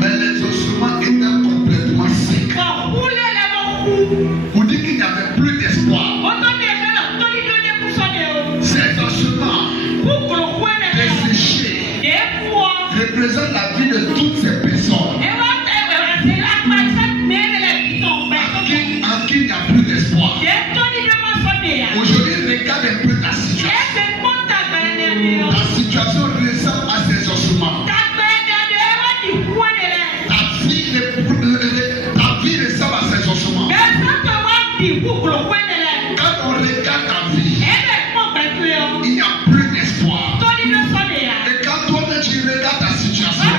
Mais les ossements étaient complètement secs. Vous dites qu'il n'y avait plus d'espoir. Ces ossements desséchés représentent la vie de toutes ces personnes en qui il n'y a plus d'espoir. Aujourd'hui, regarde un peu ta situation. Ta situation ressemble à ces ossements. Ta vie ressemble à ces ossements. Quand on regarde ta vie, il n'y a plus d'espoir. Et quand toi tu regardes ta situation,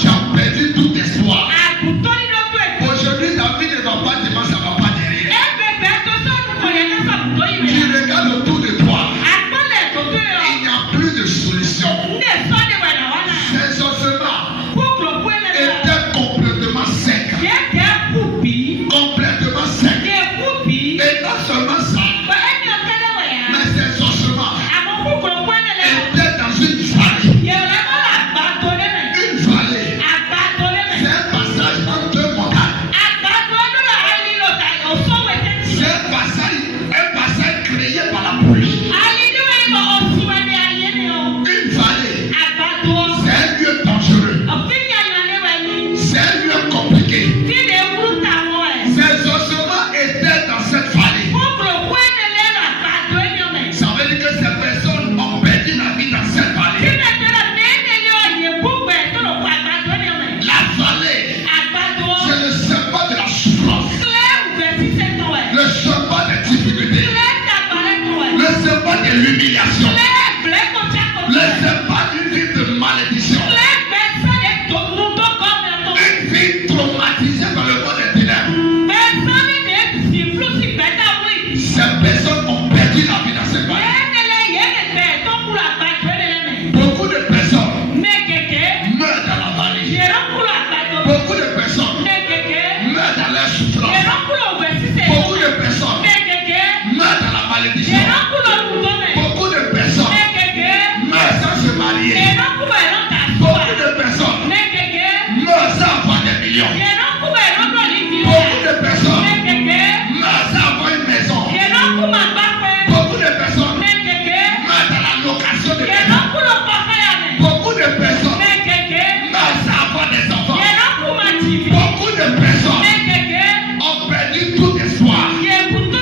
tu as perdu tout espoir. Aujourd'hui, ta vie ne va pas devant, ça ne va pas derrière. Tu regardes autour de toi, il n'y a plus de solution. Ces ossements étaient complètement secs. Complètement secs. Et non seulement ça, mais ces ossements étaient dans une vallée. Une vallée. C'est un passage entre deux montagnes. C'est un passage créé par la pluie. Une vallée. C'est un lieu dangereux. C'est un lieu compliqué. Ces ossements étaient dans cette vallée. Ça veut dire que ces personnes ont perdu la vie dans cette vallée. La vallée, c'est le symbole de la souffrance, le symbole des difficultés, le symbole de l'humiliation.